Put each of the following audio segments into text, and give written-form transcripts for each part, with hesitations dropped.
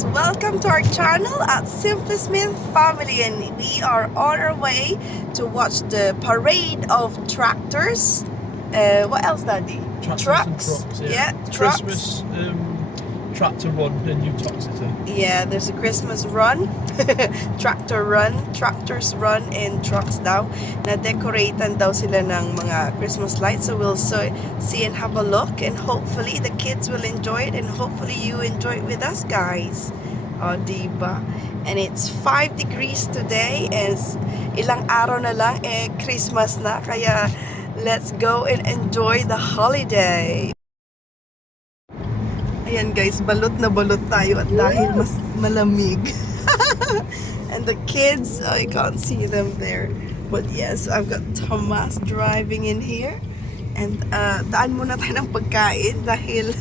guys, welcome to our channel at Simply Smith Family, and we are on our way to watch the parade of tractors. What else, Daddy? Trucks. Yeah, trucks. Christmas tractor run in New Toxicity. Yeah, there's a Christmas run, tractors run in trucks daw. Na-decoratean daw sila ng mga Christmas lights. So we'll see and have a look, and hopefully the kids will enjoy it, and hopefully you enjoy it with us, guys. O, diba? And it's 5 degrees today, and ilang araw na lang, Christmas na. Kaya let's go and enjoy the holiday. Ayan guys, balot na balot tayo at dahil mas malamig. And the kids, I can't see them there. But yes, I've got Thomas driving in here. And daan muna tayo ng pagkain dahil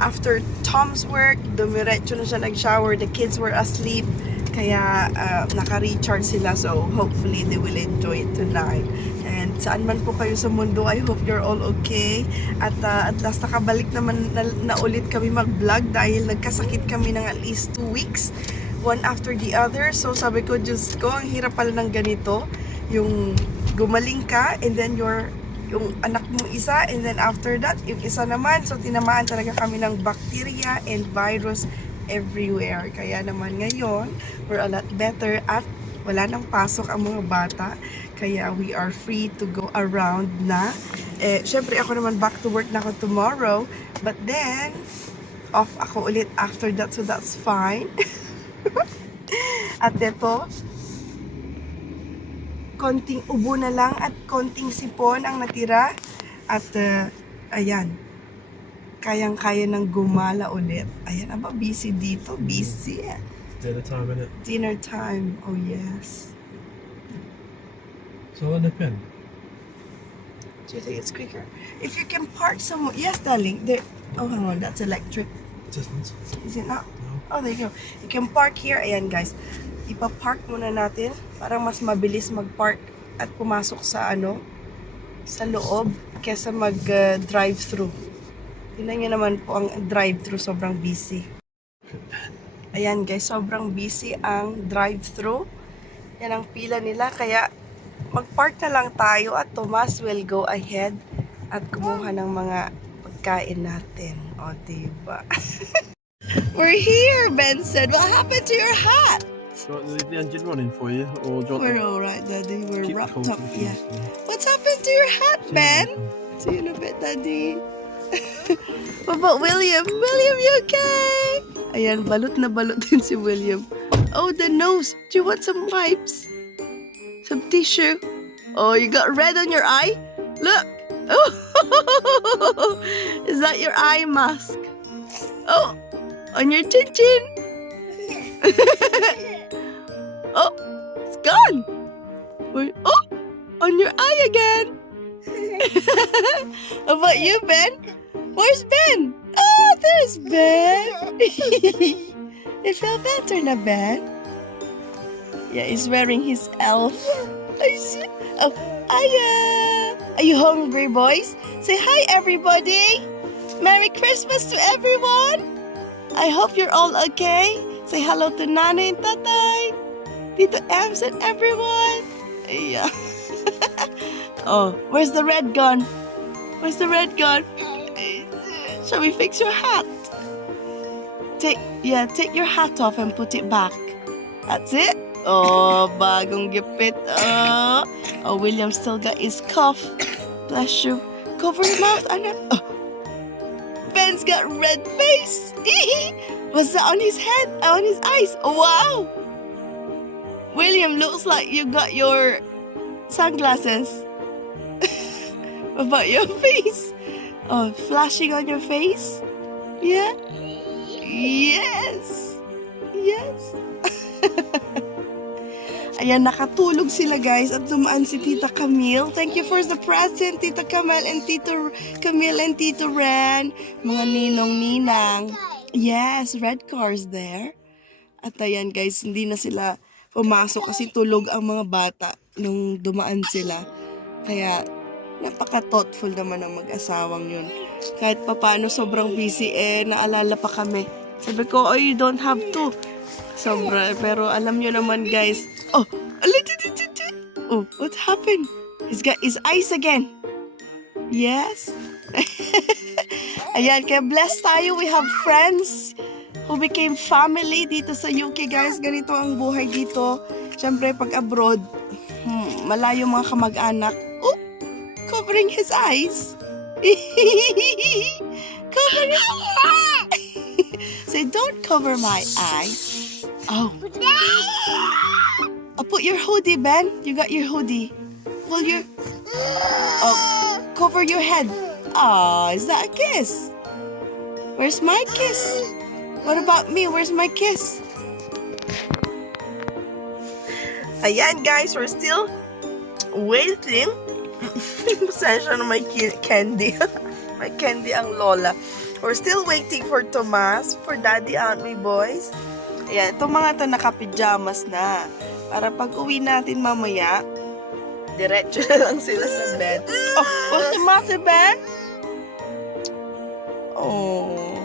after Tom's work, dumiretso na siya nag-shower. The kids were asleep. Kaya naka-recharge sila. So hopefully they will enjoy it tonight. And saan man po kayo sa mundo, I hope you're all okay. At last nakabalik naman na ulit kami mag-vlog dahil nagkasakit kami ng at least 2 weeks. One after the other. So sabi ko, Diyos ko, ang hirap pala ng ganito. Yung gumaling ka and then yung anak mo isa, and then after that, yung isa naman. So tinamaan talaga kami ng bacteria and virus everywhere. Kaya naman ngayon, we're a lot better at wala nang pasok ang mga bata. Kaya we are free to go around na. Syempre ako naman back to work na ako tomorrow. But then, off ako ulit after that. So that's fine. At ito, konting ubo na lang at konting sipon ang natira. At ayan, kayang-kaya ng gumala ulit. Ayan, aba, busy dito. Busy. Dinner time, innit? Dinner time. Oh, yes. So I'll nip in. Do you think it's quicker? If you can park somewhere. Yes, darling. There. Oh, hang on. That's electric. Distance. Is it not? No. Oh, there you go. You can park here. Ayan, guys. Ipa-park muna natin. Parang mas mabilis mag-park at pumasok sa sa loob kesa mag-drive-thru. Tingnan nyo naman po ang drive-thru. Sobrang busy. Ayan, guys. Sobrang busy ang drive-thru. Yan ang pila nila. Kaya mag-park na lang tayo at Tomas will go ahead at kumuha ng mga pagkain natin. O, diba? We're here, Ben said. What happened to your hat? Do you want to leave the engine running for you, or do you want We're to alright, Daddy. We're keep the wrapped cold up. in Yeah. peace? What's happened to your hat, See you Ben? later. See you in a bit, Daddy. What about William? William, you okay? Ayan, balot na balot din si William. Oh, the nose. Do you want some wipes? Some tissue? Oh, you got red on your eye? Look. Oh, is that your eye mask? Oh, on your chin chin. Oh, it's gone. Oh, on your eye again. How about you, Ben? Where's Ben? Oh, there's Ben. It felt better na, Ben? Yeah, he's wearing his elf. Oh, Aya! Are you hungry, boys? Say hi, everybody! Merry Christmas to everyone! I hope you're all okay. Say hello to Nanay and Tatay, Tito Ems and everyone. Yeah. Oh, where's the red gun? Where's the red gun? Shall we fix your hat? Take your hat off and put it back. That's it. Oh, bagong gipit. Oh, William still got his cough. Bless you. Cover his mouth, anak. Oh. Ben's got red face. What's that on his head? On his eyes? Oh, wow. William, looks like you got your sunglasses. What about your face? Oh, flashing on your face? Yeah? Yes. Yes. Ayan, nakatulog sila, guys, at dumaan si Tita Camille. Thank you for the present, Tita Camille and Tito Camille and Tito Ren. Mga ninong-ninang. Yes, red cars there. At ayan, guys, hindi na sila pumasok kasi tulog ang mga bata nung dumaan sila. Kaya, napaka-thoughtful naman ang mag-asawang yun. Kahit papano sobrang busy, naalala pa kami Sabi ko, oh, you don't have to. Sobra. Pero alam nyo naman, guys. Oh, oh, what happened? He's got his eyes again. Yes. Ayan, kaya blessed tayo. We have friends who became family dito sa UK, guys. Ganito ang buhay dito. Siyempre, pag abroad, malayo mga kamag-anak. Oh, covering his eyes. Covering his eyes. Say, don't cover my eyes. Oh. Oh, put your hoodie, Ben. You got your hoodie. Pull your... Oh, cover your head. Ah, is that a kiss? Where's my kiss? What about me? Where's my kiss? Ayan, guys, we're still waiting. Pasensya na may candy. May candy ang lola. We're still waiting for Tomas, for Daddy, aren't we, boys? Ayan, itong mga to naka-pyjamas na. Para pag uwi natin mamaya, diretso na lang sila sa bed. Oh, what's the matter, Ben? Oh.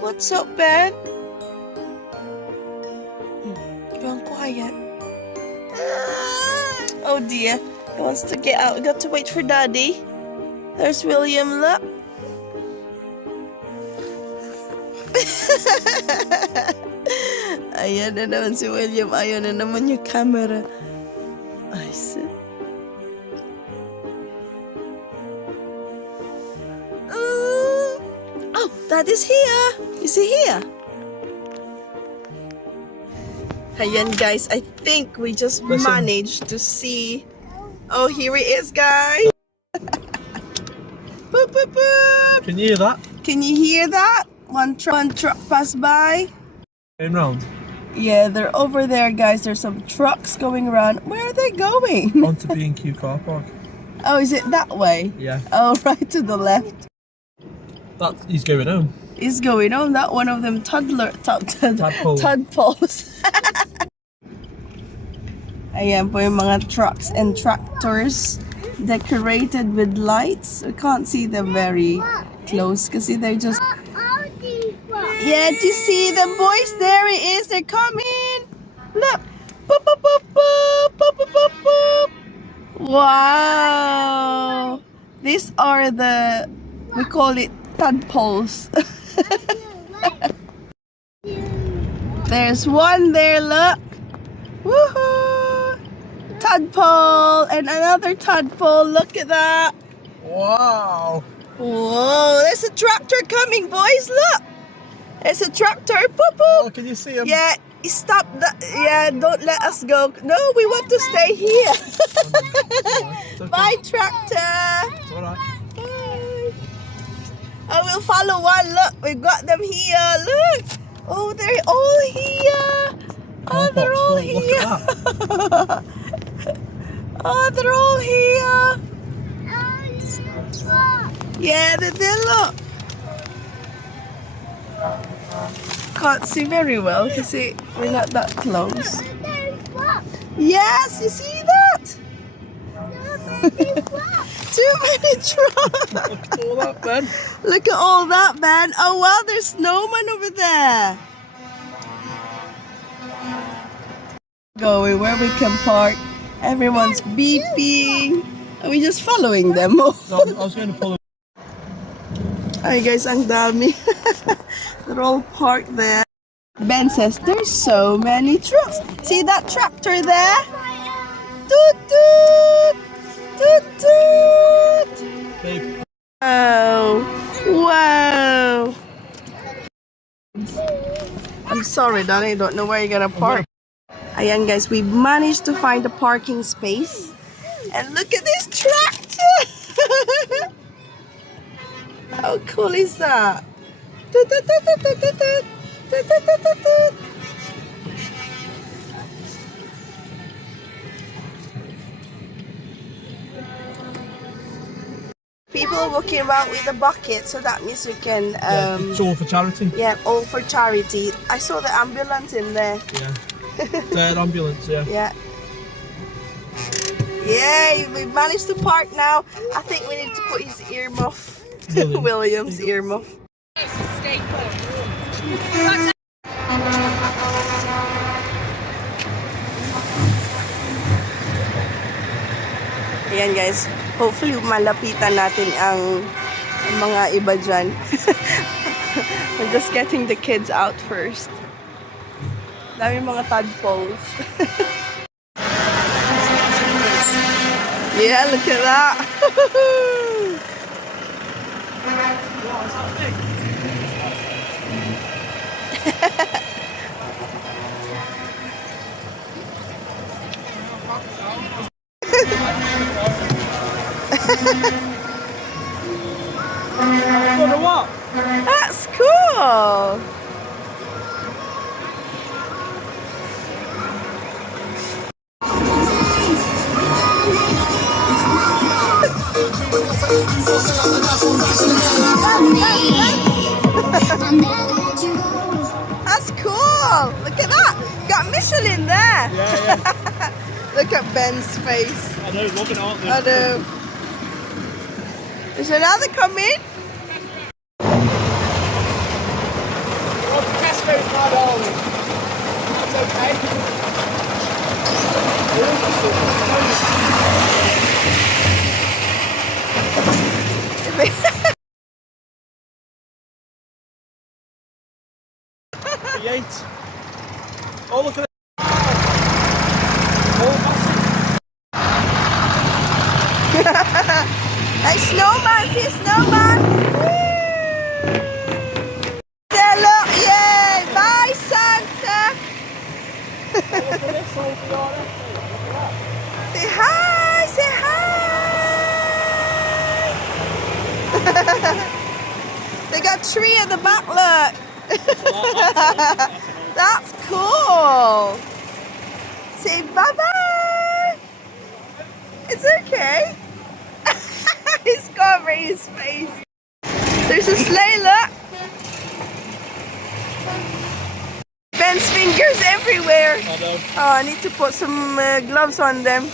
What's up, Ben? You're quiet. Oh dear. He wants to get out. We got to wait for Daddy. There's William, look. Ayan na naman si William. Ayaw na naman yung camera. I see. Oh, Daddy's here. Is he here? Ayan, guys. I think we just managed to see. Oh, here he is, guys. Boop, boop, boop. Can you hear that? Can you hear that? One truck passed by. Going round. Yeah, they're over there, guys. There's some trucks going around. Where are they going? Onto B&Q car park. Oh, is it that way? Yeah. Oh, right to the left. He's going home. He's going on. That one of them Tadpole. tadpoles. Ayan po yung mga trucks and tractors decorated with lights. We can't see them very close kasi they're just... Yeah, do you see them, boys? There it is. They're coming. Look. Boop, boop, boop, boop, boop, boop, boop, boop. Wow. These are the, we call it tadpoles. There's one there, look. Woohoo. Tadpole and another tadpole. Look at that. Wow. Whoa, there's a tractor coming, boys. Look. There's a tractor. Boop, boop. Oh, can you see him? Yeah, stop that. Yeah, don't let us go. No, we want to stay here. It's okay. Bye, tractor. It's alright. Bye. Oh, we'll follow one. Look, we've got them here. Look. Oh, they're all here. Oh, they're all Look here. at that. Oh, they're all here. Yeah, they look. Can't see very well because we're not that close. Yes, you see that? Too many trucks. Look at all that, Ben. Look at all that, man. Oh, wow, there's snowman over there. Going where we can park. Everyone's beeping. Are we just following them? No, I was going to pull him. Ay guys, ang dami. They're all parked there. Ben says there's so many trucks. See that tractor there? Toot toot! Toot toot! Babe. Wow! Wow! I'm sorry, Donnie. I don't know where you're gonna park. Ayan guys, we managed to find a parking space. And look at this tractor! How cool is that? Toot, toot, toot, toot, toot, toot, toot. Toot, toot, toot, toot, toot. People are walking around with a bucket, so that means we can Yeah, it's all for charity. yeah, all for charity. I saw the ambulance in there. Yeah. Third ambulance, yeah. Yeah. Yay, we managed to park now. I think we need to put his earmuff. William. William's earmuff. Ayan guys, hopefully malapitan natin ang mga iba dyan. We're just getting the kids out first. Dami mga tadpoles. Yeah, look at that. That's cool. That's cool. Look at that. Got Michelin there. Yeah. Look at Ben's face. I know, loving it, aren't they? I know. Is another coming? Oh, Tesco's my darling. That's okay. The 8. Oh, look at it. Oh, massive. Hey, snowman, see a snowman? Woo! There, look, yay! Bye, Santa! Oh, look at this, all the RF. Look at that. Say hi, say hi! They got a tree at the back, look! That's cool! Say bye-bye! It's okay. He's covering his face. There's a sleigh, look! Ben's fingers everywhere. I know. Oh, I need to put some gloves on them.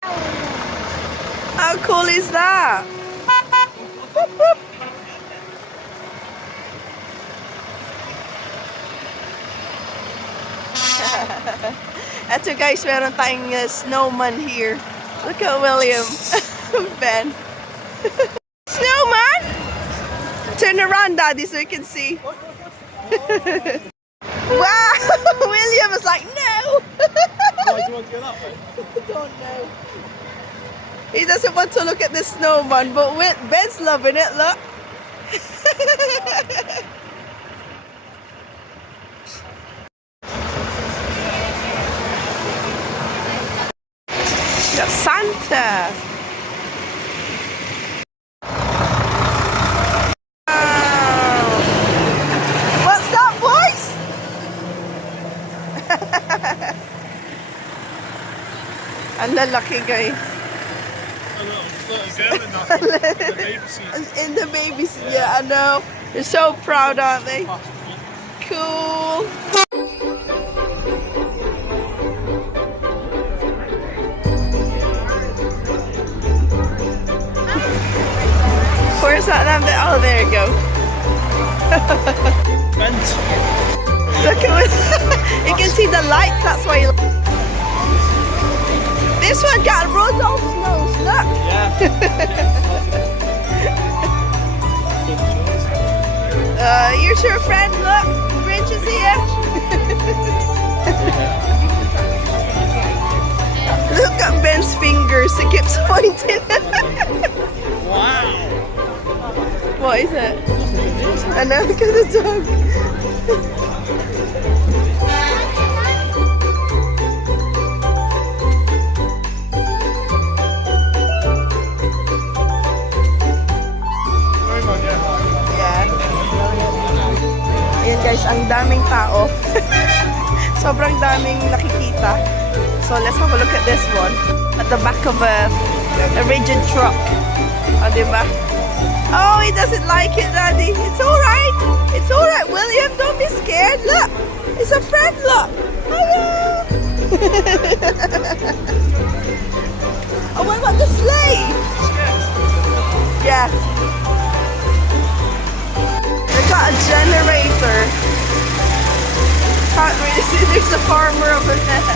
How cool is that? Boop, boop. Eto guys, meron tayong snowman here. Look at William. Ben. Snowman! Turn around, Daddy, so you can see. Wow! William is like, no! Why do you want to go that way? I don't know. He doesn't want to look at the snowman, but Ben's loving it, look. Got Santa. Wow. What's that voice? Ang lalaki, guys. A little girl in that. The baby seat. In the baby seat, yeah, I know. They're so proud, aren't they? Cool. Where's that lamp? Oh, there you go. Vent. Look at it. You can see the lights, that's why you... This one got Rudolph's nose, look. Yeah. Here's your friend, look. Grinch is here. Look at Ben's fingers, it keeps pointing. Wow. What is it? I know, look at the dog. Yeah. Ayan guys, ang daming tao. Sobrang daming nakikita. So let's have a look at this one. At the back of a rigid truck. Oh, diba? Oh, he doesn't like it, Daddy. It's alright. It's alright, William. Don't be scared. Look. It's a friend, look. Hello. Oh, what about the sleigh? Yeah. They got a generator. can't really see. There's a farmer over there.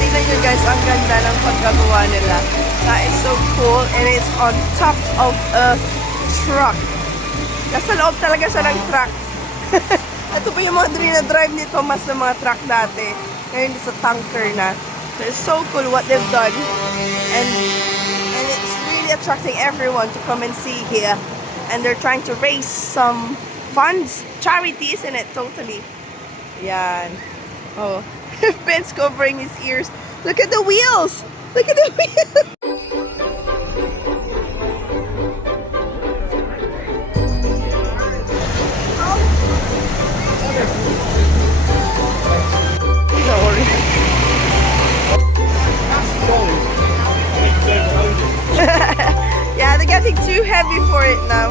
Tingnan nyo guys, ang ganda ng pagkagawa nila. That is so cool and it's on top of a truck. Nasa loob talaga siya ng truck. Ito pa yung mga drive nito, mas na mga truck dati. Ngayon sa tanker na. So it's so cool what they've done. And it's really attracting everyone to come and see here. And they're trying to raise some funds, charity, isn't it? Totally. Yan. Oh, Ben's covering his ears. Look at the wheels. Look at the wheels. Sorry. Yeah, they're getting too heavy for it now.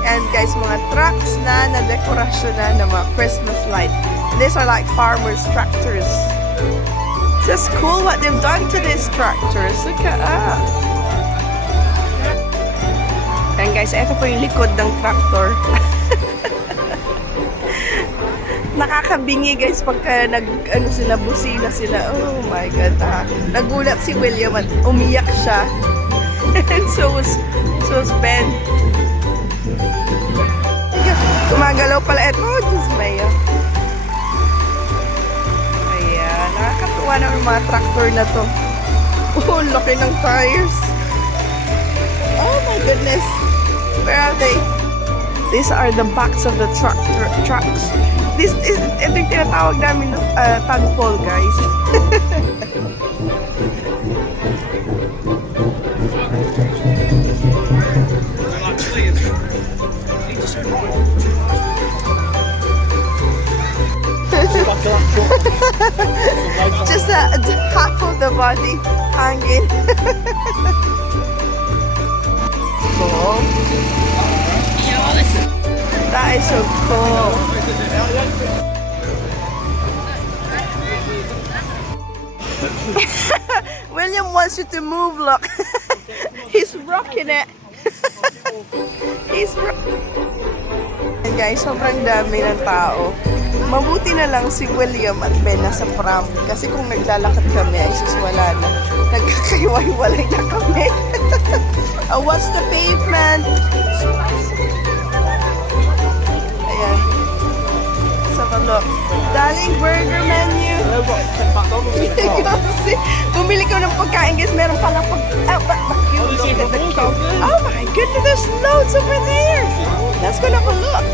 And guys, mga trucks na dekorasyon na ng mga Christmas lights. These are like farmers' tractors. It's just cool what they've done to these tractors. Look at that. And guys, ito po yung likod ng tractor. Nakakabingi guys pagka busina sila. Oh my God. Nagulat si William at umiyak siya. And so was Ben. Gumagalaw pala ito. Oh, Diyos Maya. Ayan. Nakakatuwa na yung mga tractor na to. Oh, laki ng tires. Oh my goodness. Where are they? These are the backs of the trucks. Ito yung tinatawag namin tagpole, guys. Just half of the body hanging. Cool. That is so cool. William wants you to move, look. He's rocking it. He's And guys, sobrang dami ng tao. Mabuti na lang si William at Ben nasa pram. Kasi kung naglalakad kami, ay wala na. Nagkakaiwalay na kami. What's the pavement? Ayan. Let's have a look. Darling burger menu. Bumili ko ng pagkain guys. Meron palang oh my goodness, there's loads over there. Let's go have a look.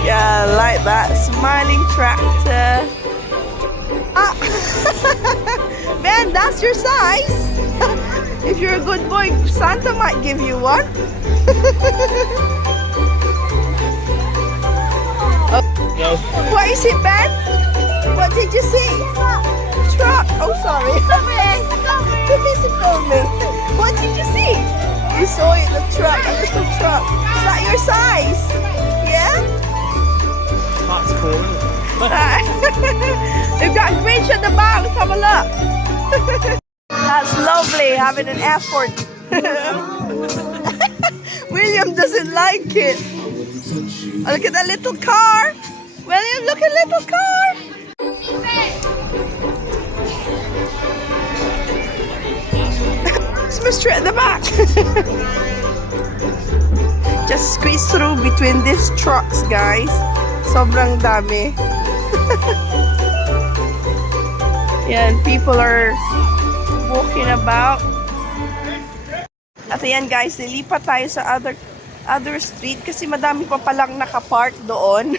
Yeah, I like that. Smiling tractor. Ah! Ben, that's your size. If you're a good boy, Santa might give you one. Go. What is it, Ben? What did you see? Truck. Oh, sorry. What did you see? You saw it, the truck. A little truck. Is that your size? Yeah? That's cool. We've got Grinch at the back. Let's have a look. That's lovely, having an effort. William doesn't like it. Oh, look at that little car. William, look at little car. Christmas tree at the back. Just squeeze through between these trucks, guys. Sobrang dami. Yan, people are walking about. At ayan guys, nilipat tayo sa other street kasi madami pa palang nakapark doon.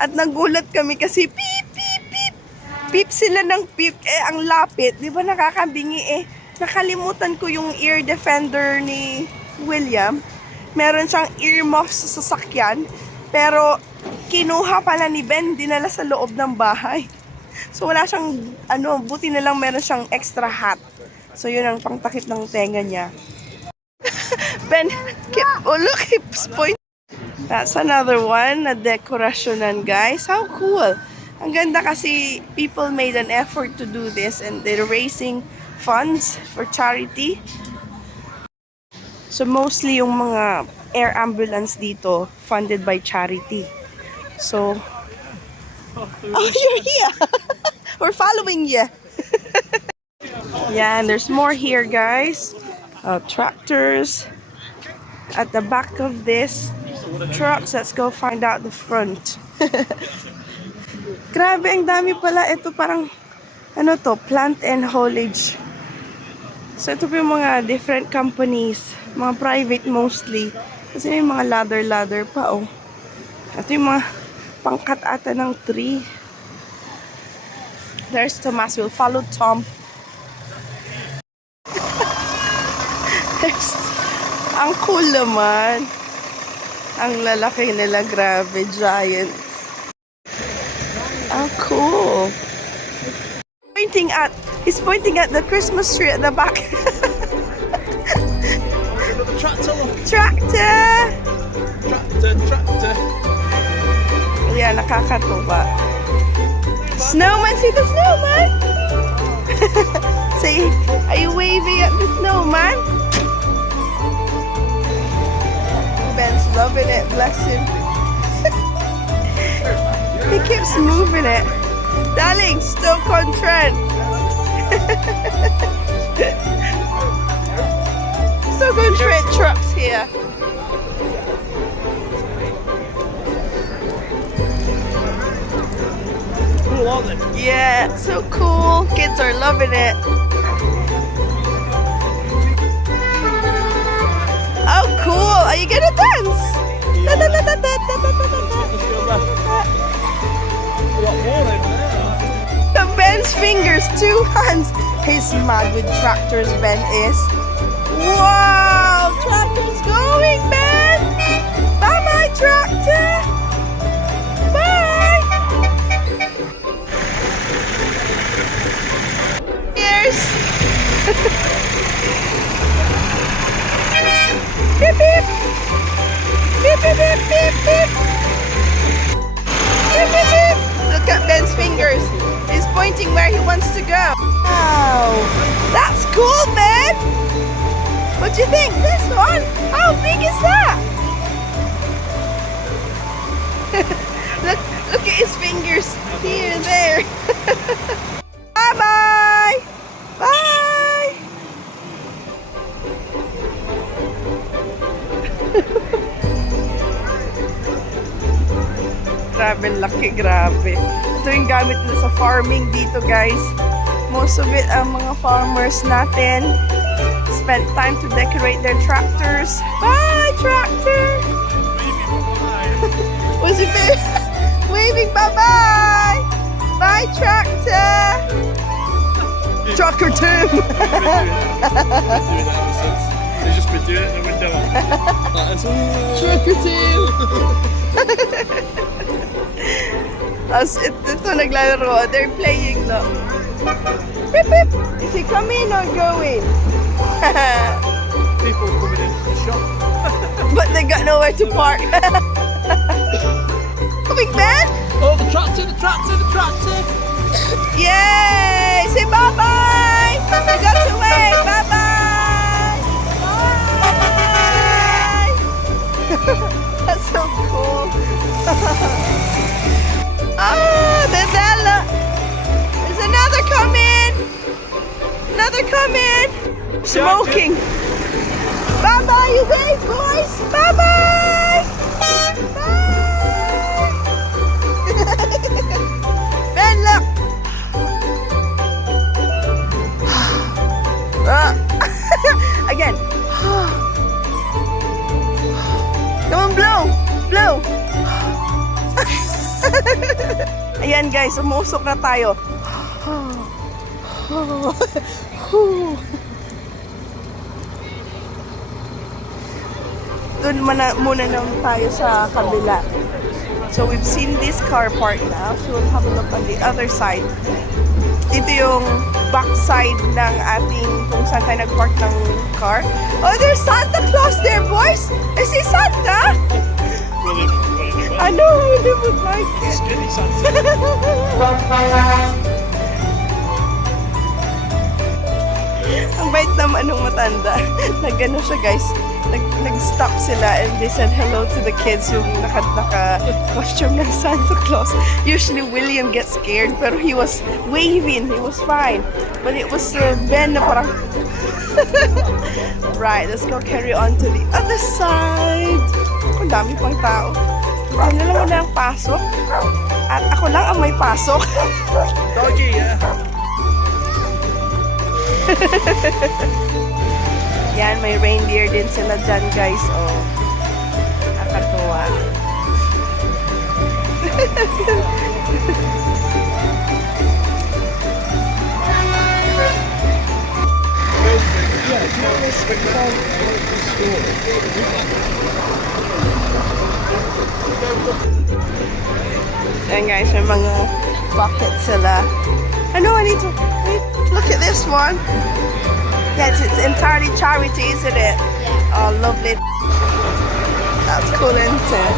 At nagulat kami kasi beep, beep, beep. Beep sila ng beep. Ang lapit. Di ba nakakabingi Nakalimutan ko yung ear defender ni William. Meron siyang earmuffs sa sasakyan. Pero kinuha pala ni Ben, dinala sa loob ng bahay. So wala siyang, buti na lang meron siyang extra hat. So yun ang pangtakip ng tenga niya. Ben, look, keeps pointing. That's another one, na dekorasyonan guys. How cool. Ang ganda kasi people made an effort to do this and they're raising funds for charity. So mostly yung mga air ambulance dito funded by charity. So, oh, you're here. We're following you. Yeah, and there's more here, guys. Tractors at the back of this trucks. Let's go find out the front. Grabe, ang dami pala. Ito parang, ano to, plant and haulage. So, ito po yung mga different companies. Mga private mostly. Kasi may mga ladder pa, oh. Ito yung mga pangkat ata ng tree. There's Tomas. We'll follow Tom. There's, ang cool naman. Ang lalaki nila, grabe, giant. Ang cool. He's pointing at the Christmas tree at the back. Tractor. Tractor! Tractor. Yeah, nakakatuwa. Snowman, see the snowman? Say, are you waving at the snowman? Ben's loving it, bless him. He keeps moving it. Darling, Stoke-on-Trent. Stoke-on-Trent trucks here. Cool, aren't they? Yeah, so cool. Kids are loving it. Oh, cool. Are you gonna dance? Da, da, da, da, da, da, da, da, da. Let's go back. A lot more over there. The Ben's fingers, 2 hands. He's mad with tractors, Ben is. Wow, tractor's going, Ben. Bye-bye, tractor. Bye. Cheers. Beep, beep. Beep, beep, beep, beep, beep. Beep, beep, beep. Look at Ben's fingers. He's pointing where he wants to go. Wow. That's cool, Ben. What do you think? This one? How big is that? look at his fingers. Here and there. Bye-bye. Bye. Grabe, laki, grabe. Ito yung gamit nila sa farming dito, guys. Most of it, ang mga farmers natin spent time to decorate their tractors. Bye, tractor! Was it waving bye-bye? Bye, tractor! Trucker Tim! They've just been doing it in the window. Trucker Tim! As ito naglalaro, they're playing though. Beep, beep. Is he coming or going? People coming in to the shop. But they got nowhere to park. Coming, Ben? Oh, the tractor. Yay! Say bye-bye! You got to wave! Bye-bye! Bye! That's so cool. Oh, Bella! There's another coming! Another coming! Smoking! Bye-bye, you wave, boys! Bye-bye! Bye! Ben, look! Again. Come on, blow! Blow! Ayan guys, umusok na tayo. Doon muna naman tayo sa kabila. So we've seen this car park now. So we'll have a look on the other side. Ito yung back side ng ating kung saan tayo nag-park ng car. Oh, there's Santa Claus there, boys! Is he Santa? I know, they would like it. Skinny Santa. Ang bait naman nung matanda. Nagano siya, guys. nag-stop sila and they said hello to the kids yung naka-costume ng Santa Claus. Usually William gets scared pero he was waving, he was fine. But it was Ben na parang right, let's go carry on to the other side. Ang dami pang tao. Ano lang muna ang pasok. At ako lang ang may pasok. Doggy, yeah. Yan, may reindeer din sila dyan, guys. Oh, nakakatuwa. Yan, guys, may mga buckets sila. Ano, I need to... Wait, look at this one. Yes, it's entirely charity, isn't it? Yeah. Oh, lovely. That's cool, isn't it?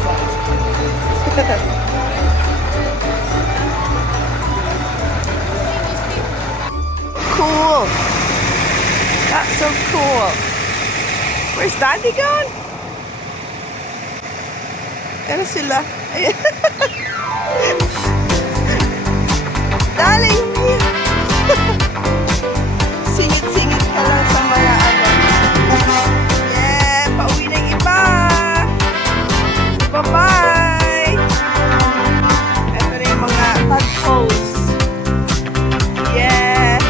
Cool. That's so cool. Where's Daddy gone? Ano sila? Ayan. Darling! Singit-singit ka lang sa mga ano. Yeah! Pauwi ng iba! Bye-bye! Ito na yung mga tadpoles. Yeah!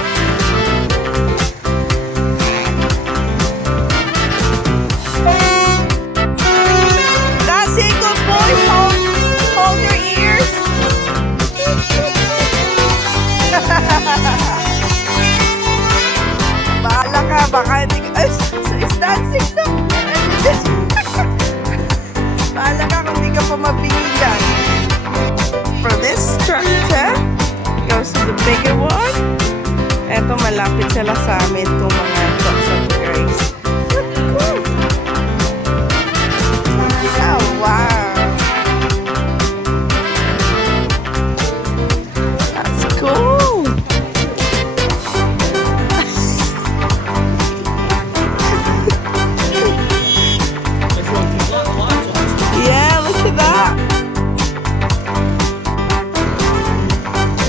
That's it, good boy! Hold your ears! Bahala ka, baka hindi ka... Ay, is dancing na! Bahala ka kung hindi ka pa mabingigan. For this tractor, goes to the bigger one. Eto, malapit sila sa amin itong mga trucks of grace. Cool! Oh, wow! That's cool! Yeah, look at that!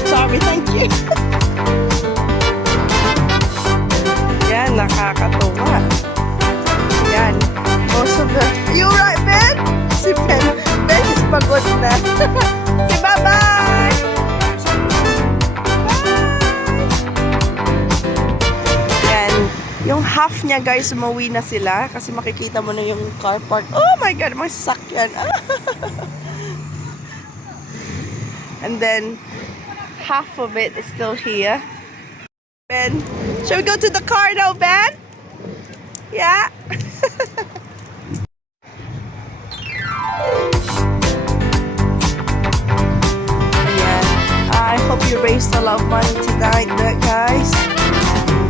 Sorry, thank you! Yan, nakakatuwa. Yan. Most of the... You right, Ben? Si Ben. Ben is pagod na. Si bye-bye! Yan. Yung half niya, guys, umuwi na sila kasi makikita mo na yung car park. Oh my God, mga sasakyan. And then, half of it is still here. Ben, shall we go to the car now, Ben? Yeah? Ayan. I hope you raised a lot of money tonight, guys.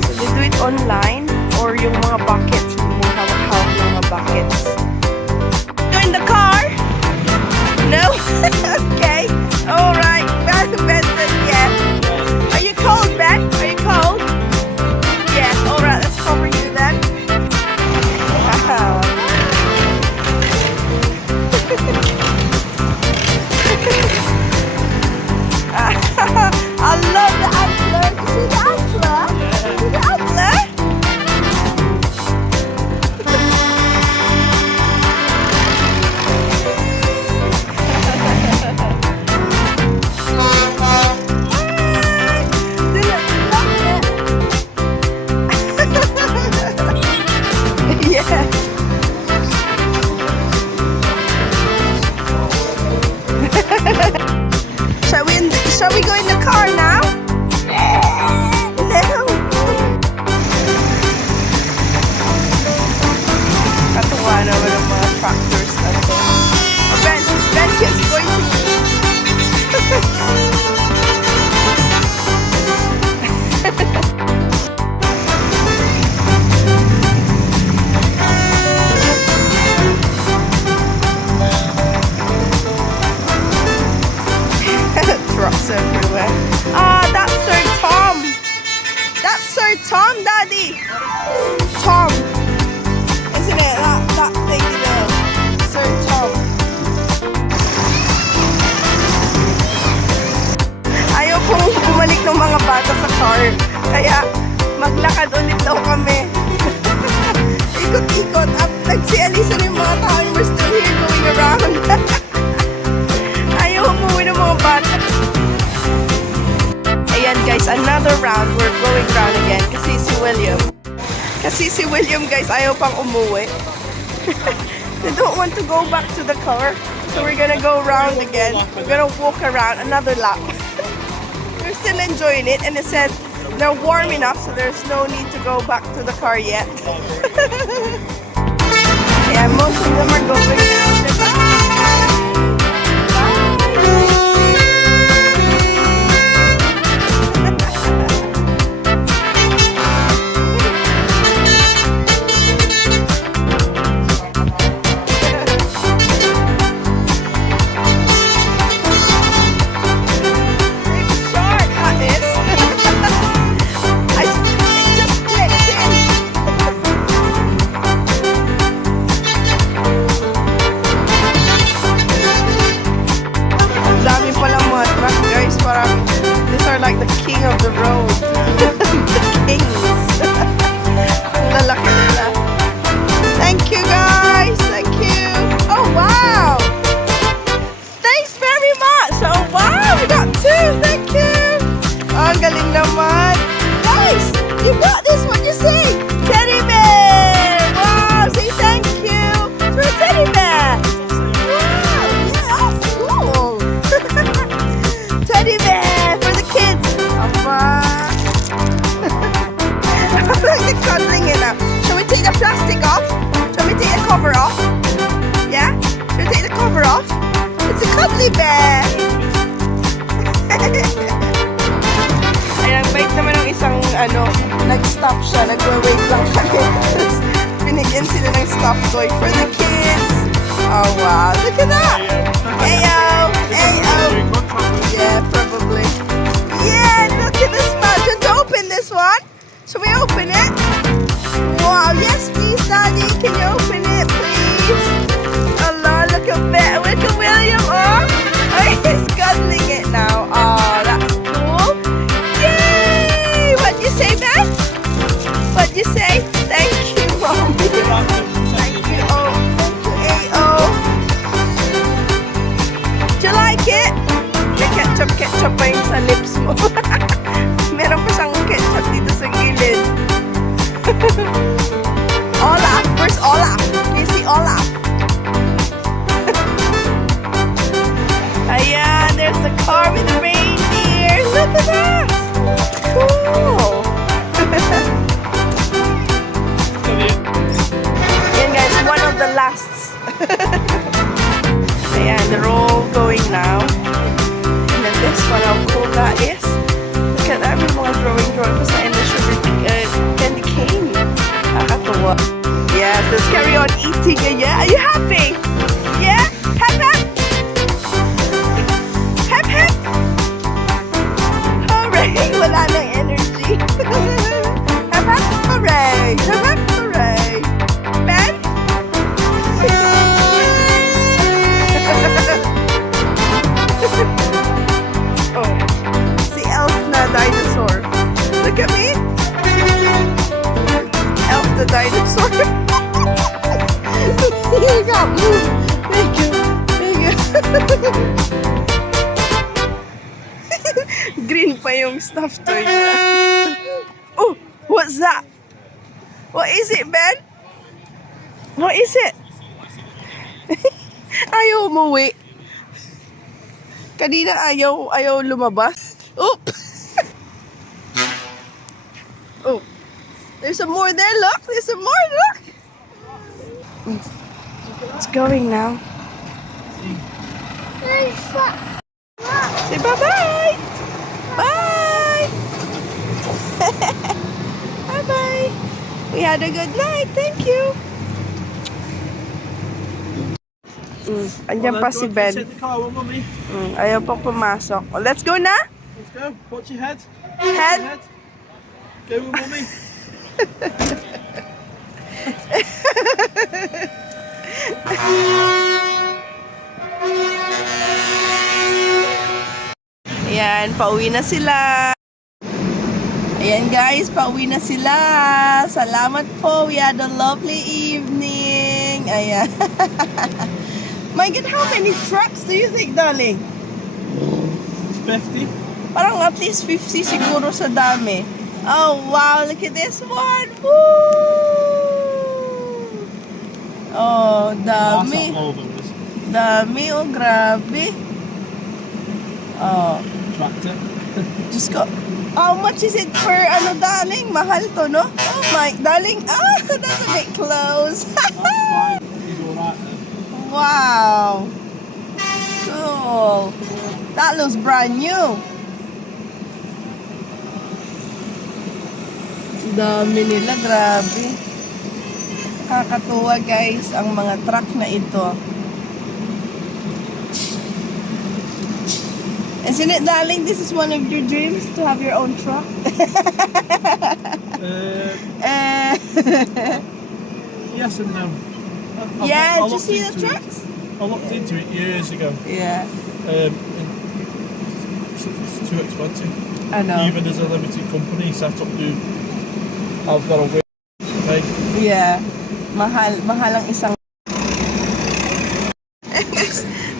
So they do it online or yung mga buckets, yung mga hawak-hawak ng mga buckets. Go in the car? No? Okay. All right. Ben said yes. Are you cold, Ben? Are you cold? Yes. All right. Let's cover you then. Wow. I love the antler. You see the antler? See the antler? Yeah. Shall we go in the car now? No. Katuwa naman ang mga tractors na to. Oh, Ben is going to... Trucks everywhere. Ah, bata sa car. Kaya maglakad ulit daw kami. Ikot-ikot. Si Alisa na yung mga tao, we're still here going around. Ayaw umuwi ng mga bata. Ayan guys, another round. We're going round again. Kasi si William guys, ayaw pang umuwi. They don't want to go back to the car. So we're gonna go around again. We're gonna walk around another lap. We're still enjoying it, and it said they're warm enough, so there's no need to go back to the car yet. Yeah, most of them are going now. Like the king of the road. The kings. Ang lalaki nila. Thank you guys. Thank you. Oh wow. Thanks very much. Oh wow. We got two. Thank you. Oh, ang galing naman. Guys, you got this. What you say? Teddy bear. Wow. Say thank you for a teddy bear. Wow. Yeah, that's cool. Teddy bear. Like the cuddling it up. Shall we take the plastic off? Shall we take the cover off? Yeah? Shall we take the cover off? It's a cuddly bear! Ayan, bait naman ng isang nag-stop siya. Nag-wait lang siya. Binigyan sila ng stop toy for the kids. Oh wow, look at that! Ayo! Ayo! Yeah, probably. Yeah, look at this man. Just open this one. Should we open it? Wow, yes please, Daddy. Can you open it, please? Allah, look at that. Look at William. Oh, he's cuddling it now. Oh, that's cool. Yay! What'd you say, man? What'd you say? Thank you, Mommy. Thank you, oh. Thank you, A.O. Do you like it? May ketchup pa yung sa lips mo. Meron pa siyang ketchup dito sa gilid. Olaf! Where's Olaf? Can you see Olaf? Ayan, there's the car with the reindeer. Look at that! Cool! Ayan guys, one of the lasts. Ayan, they're all going now. And then this one, how cool that is. Look at that, may mga drawing pa sa end the sugar candy cane. Nakakatuwa. Yeah, let's carry on eating. Yeah, are you happy? Yeah? Hep hep? Hep hep? Hooray! Wala nang energy. Hep hep? Hooray! Hep hep? Hooray! Ben? Oh, si Elf na dinosaur. Look at me. Elf the dinosaur. You got moved. Thank you. Thank you. Green pa yung stuffed toy niya. Oh, what's that? What is it, Ben? What is it? Ayaw umuwi. Kanina ayaw lumabas. Oop! Oh, there's some more there. Look, there's some more. Look. It's going now. Say bye-bye. Bye. Bye-bye. We had a good night. Thank you. Andyan pa si Ben. Ayaw pa pumasok. Oh, let's go na. Let's go. Watch your head. Head. Go with Mummy. Ayan, pauwi na sila. Ayan guys, pauwi na sila. Salamat po. We had a lovely evening. Ayan. My God, how many trucks do you think, darling? 50. Parang at least 50 siguro sa dami. Oh, wow. Look at this one. Woo! Oh, dami. Dami, oh, grabe. Oh. Tractor. Diyos ko. How much is it per, darling? Mahal to, no? Oh my, darling. Ah, that's a bit close. That's fine. He's alright then. Wow. Cool. That looks brand new. Dami nila, grabe. Kakatuwa guys, ang mga truck na ito. Isn't it, darling, this is one of your dreams to have your own truck? Yes and no. Yeah, I did you looked see the into it. trucks? I looked into it years ago. Yeah, And it's too expensive. I know. Even as a limited company set up to, I've got a wait to pay. Yeah, mahal ang isang.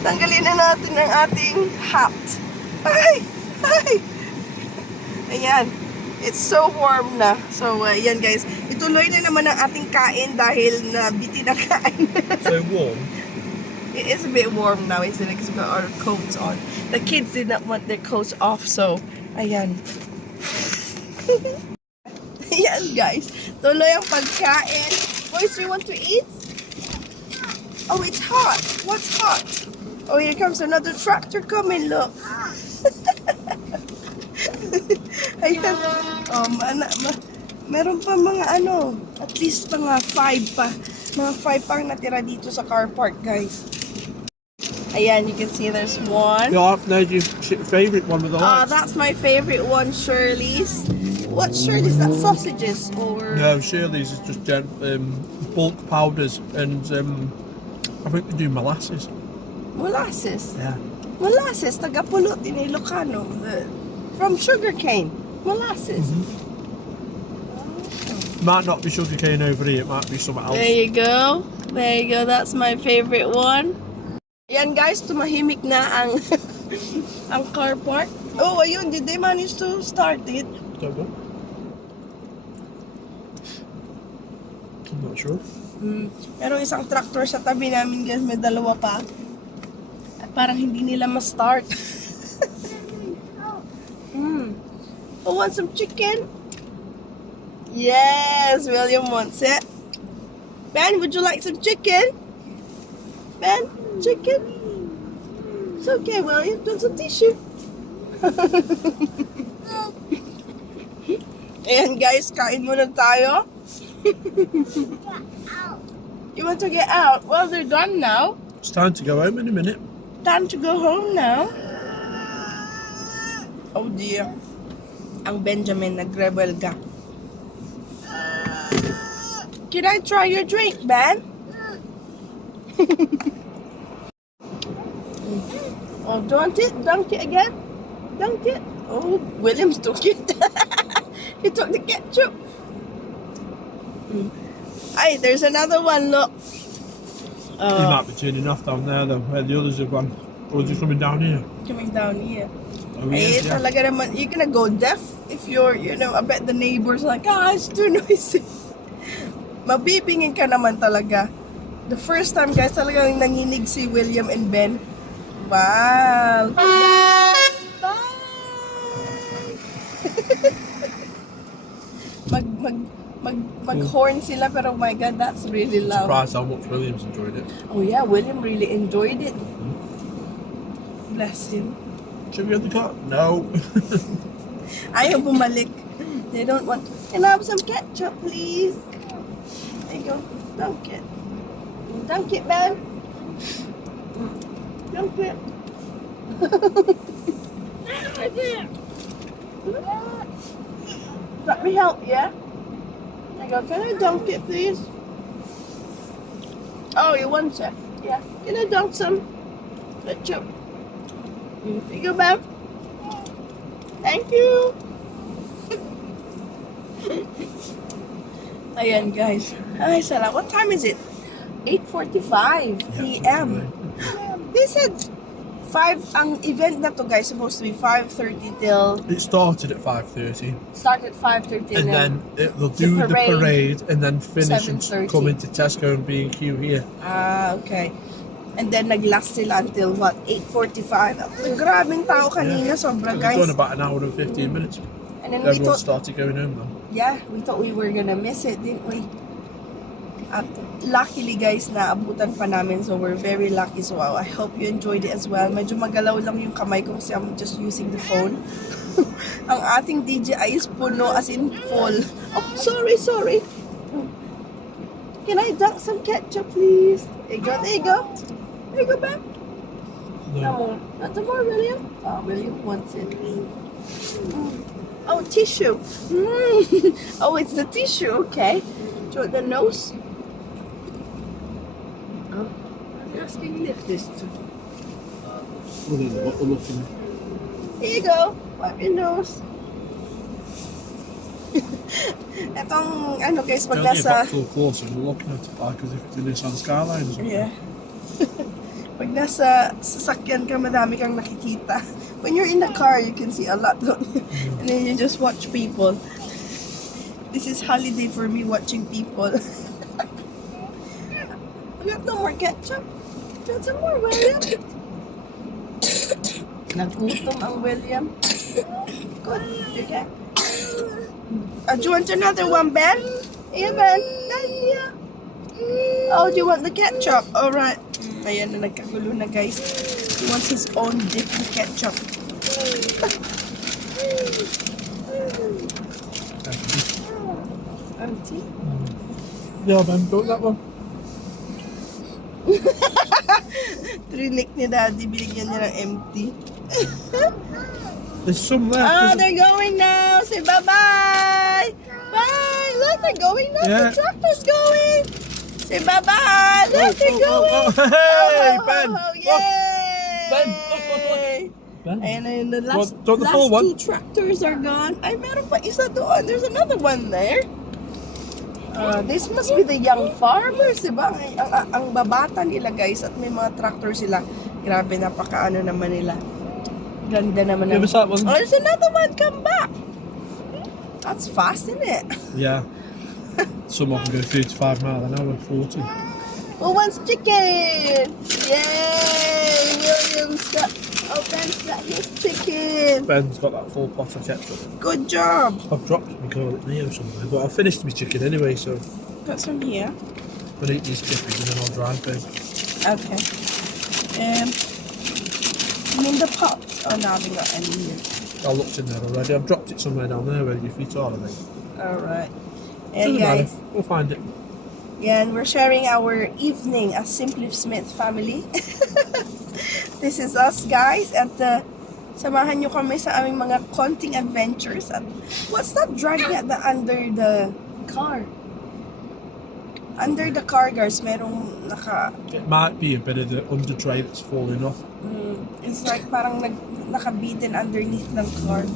Tanggalin na natin ang ating hat. Ay! Ay! Ayan. It's so warm na. So, ayan guys. Ituloy na naman ang ating kain dahil nabitin ang kain. So warm. It is a bit warm now, isn't it? Because we've got our coats on. The kids did not want their coats off, so, ayan. Ayan guys. Tuloy ang pagkain. Boys, do you want to eat? Oh, it's hot. What's hot? Oh, here comes another tractor coming, look. Ayan. Meron pa mga at least mga 5 pa. Mga 5 pang natira dito sa car park, guys. Ayan, you can see there's one. Yeah, no, your favourite one with the lights. That's my favorite one, Shirley's. What Shirley's? That sausages or? No, Shirley's is just bulk powders and I think they do molasses. Molasses. Yeah. Molasses, tagapulot in Ilocano. From sugarcane. Molasses. Might not be sugarcane over here, it might be something else. There you go. There you go. That's my favorite one. Yan guys, tumahimik na ang ang car park. Oh, ayun, did they manage to start it? Don't know. I'm not sure. Pero isang tractor sa tabi namin guys, may dalawa pa. At parang hindi nila ma-start. Oh, want some chicken? Yes, William wants it. Ben, would you like some chicken? Ben, chicken? It's okay, William. Do you want some tissue? Ayan guys, kain muna tayo. You want to get out? Well, they're done now. It's time to go home in a minute. Time to go home now. Oh dear. Ang Benjamin nagrebel ka. Can I try your drink, Ben? Oh, don't it? Dunk it again? Dunk it? Oh, Williams took it. He took the ketchup. Hey, there's another one, look. He might be turning off down there though, where the others have gone. Or is he coming down here? Coming down here. Oh, Hey, yeah. talaga naman, you're gonna go deaf if you're, I bet the neighbors are like, it's too noisy. Mabibingin ka naman talaga. The first time guys, talagang nanginig si William and Ben. Wow. Bye. Mag-horn sila, pero oh my God, that's really loud. Surprised how much Williams enjoyed it. Oh yeah, William really enjoyed it. Bless him. Should we have the car? No. Ayaw bumalik. They don't want. Can I have some ketchup, please? There you go. Dunk it. Dunk it, Ben. Dunk it. Let me help you. There you go. Can I dunk it, please? Oh, you want it? Yeah. Can I dunk some ketchup? Here you go, Ben. Thank you. Ayan guys. Ay, sala. What time is it? 8:45 p.m. They said 5, ang event na to guys, supposed to be 5:30 till, It started at 5:30, start at 5:30 and then they'll do the parade, and then finish and 7:30. come into Tesco and B&Q here. Ah, okay. And then nag-last sila until what? 8:45. Grabing tao kanina, sobra We've guys. done about an hour and 15 minutes. And then we Everyone thought, started going home though. yeah, we thought we were gonna miss it, didn't we? At luckily guys, naabutan pa namin, so we're very lucky. So I hope you enjoyed it as well. Medyo magalaw lang yung kamay ko kasi I'm just using the phone. Ang ating DJI is puno, as in full. Oh, sorry. Can I dunk some ketchup, please? There you go. There you go, babe. No. Not some more, William? Oh, William wants it. Oh, tissue. Oh, it's the tissue. Okay. Do you want the nose? Oh, I'm asking lift this too. Here you go. Wipe your nose. Etong, ano guys, pag nasa... full closer, we're looking at it like as if it's a Nissan Skyline or something. Yeah. Pag nasa sasakyan ka, madami kang nakikita. When you're in the car, you can see a lot, don't you? And then you just watch people. This is holiday for me, watching people. We got no more ketchup. Got some more, William. Nagutom ang William. Good. Okay. Do you want another one, Ben? Yeah, Ben. Yeah. Oh, do you want the ketchup? Alright. Ayan na, nagkagulo na guys. He wants his own dip in ketchup. Empty? Yeah, Ben, got that one. Trinik ni Daddy, binigyan niya ng empty. There's some left. Oh, they're going now. Say bye-bye. Bye. Look, they're going now. Yeah. The tractor's going. Say bye-bye. Look, they're going. Hey, Oh, Ben. oh, Look. yay. Ben, look. Ben. And the last, Do you want the full one? 2 tractors are gone. Ay, meron pa isa doon. There's another one there. This must be the young farmers, diba? Ang babata nila guys, at may mga tractor sila. Grabe, napakaano naman nila. Ganda naman. Give us that one. Oh, there's another one. Come back. That's fast, isn't it? Yeah. Some of them go 35 miles an hour, 40. Who wants chicken? Yay! William's got, Ben's got his chicken. Ben's got that full pot of ketchup. Good job. I've dropped my garlic mayo somewhere, but I've finished my chicken anyway, so Got some here. I'll eat these chippies and then I'll drive them. Okay. In the pot. Oh, no, I haven't got any here. I looked in there already. I've dropped it somewhere down there where your feet are, I think. Alright. And Doesn't matter. guys, We'll find it. yeah, and we're sharing our evening as Simply Smith family. This is us, guys, at samahan nyo kami sa aming mga konting adventures. At what's that dragging at the under the car? Under the car, guys, merong It might be a bit of the under tray that's falling off. it's like parang nakabitin underneath ng car.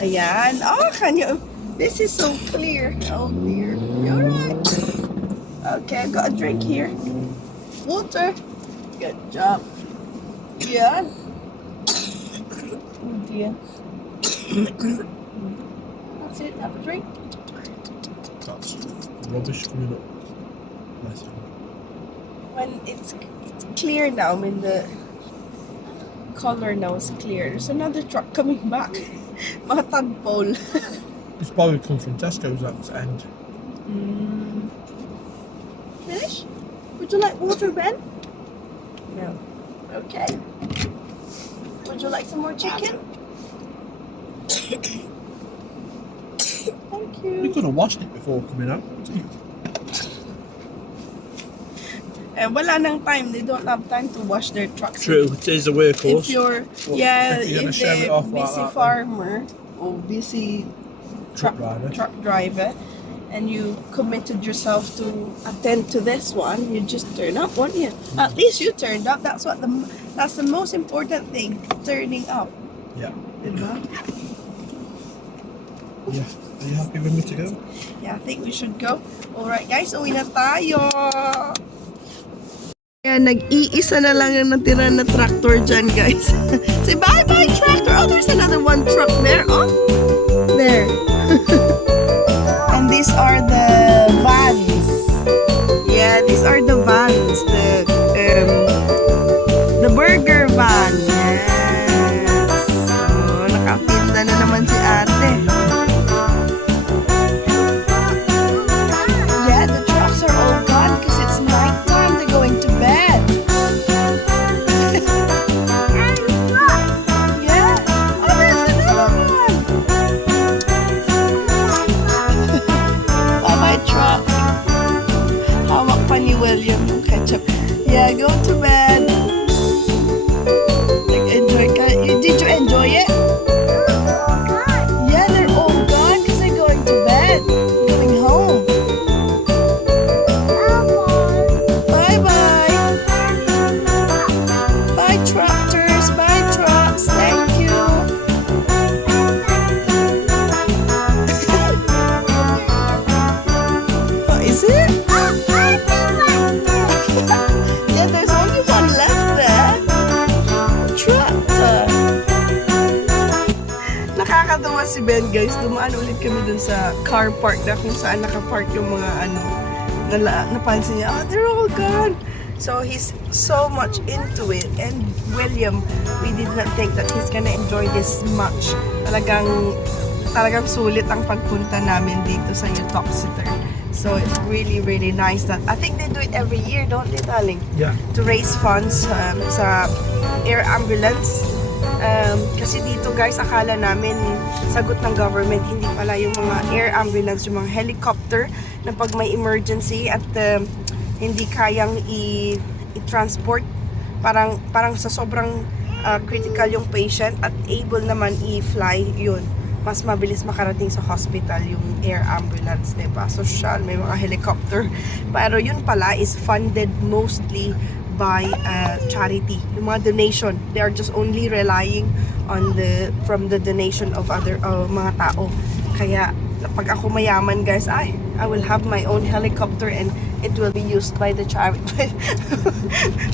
Ayan. Oh, can you? This is so clear. Oh dear. You alright? Okay, I got a drink here. Water. Good job. Yeah. Oh dear. That's it. Have a drink. That's rubbish coming up. Bless him. When it's clear now, I mean the color now is clear. There's another truck coming back. Mga tadpole. It's probably come from Tesco's at its end. Finish? Would you like water, Ben? No. Okay. Would you like some more chicken? Thank You you. could have washed it before coming out. And wala nang time. They don't have time to wash their trucks. True, it is a workhorse. If you're, Well, yeah, if you're gonna if shove it the off like busy that, then- farmer or busy Truck driver. truck driver, and you committed yourself to attend to this one, you just turn up, won't you? At least you turned up. That's the most important thing. Turning up. Yeah. Diba? Yeah. Are you happy with me to go? Yeah, I think we should go. Alright guys, uwi na tayo. Kaya nag-iisa na lang ang natira na tractor dyan guys. Say bye-bye tractor. Oh, there's another one truck there. Oh, there. And these are the vans. Yeah, these are the vans. The burger van. Yes. So, nakapinda na naman si ate. Yeah, the trucks are all gone because it's nighttime. They're going to bed. Yeah. Oh, there's another one. Bye-bye, truck. Hawak pa ni William yung ketchup. Yeah, go to bed. Nag-enjoy ka. Did you enjoy it? Yeah, they're all gone because they're going to bed. Going home. Bye-bye. Bye, tractors. Bye, trucks. Thank you. What is it? Yeah, there's only one left there. Tractor. Nakakatawa si Ben guys. Dumaan ulit kami dun sa car park na kung saan nakapark yung mga napansin niya, oh, they're all gone. So he's so much into it. And William, we did not think that he's gonna enjoy this much. Talagang sulit ang pagpunta namin dito sa Uttoxeter. So it's really, really nice that I think they do it every year, don't they, darling? Yeah. To raise funds sa air ambulance. Kasi dito guys, akala namin sagot ng government, hindi pala yung mga air ambulance, yung mga helicopter na pag may emergency at hindi kayang i-transport, parang sa sobrang critical yung patient at able naman i-fly, yun mas mabilis makarating sa hospital yung air ambulance, diba? Social, may mga helicopter. Pero yun pala is funded mostly by charity. Yung mga donation, they are just only relying on from the donation of other mga tao. Kaya pag ako mayaman guys, I will have my own helicopter and it will be used by the charity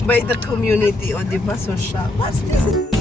by the community, o diba? Social. What's this?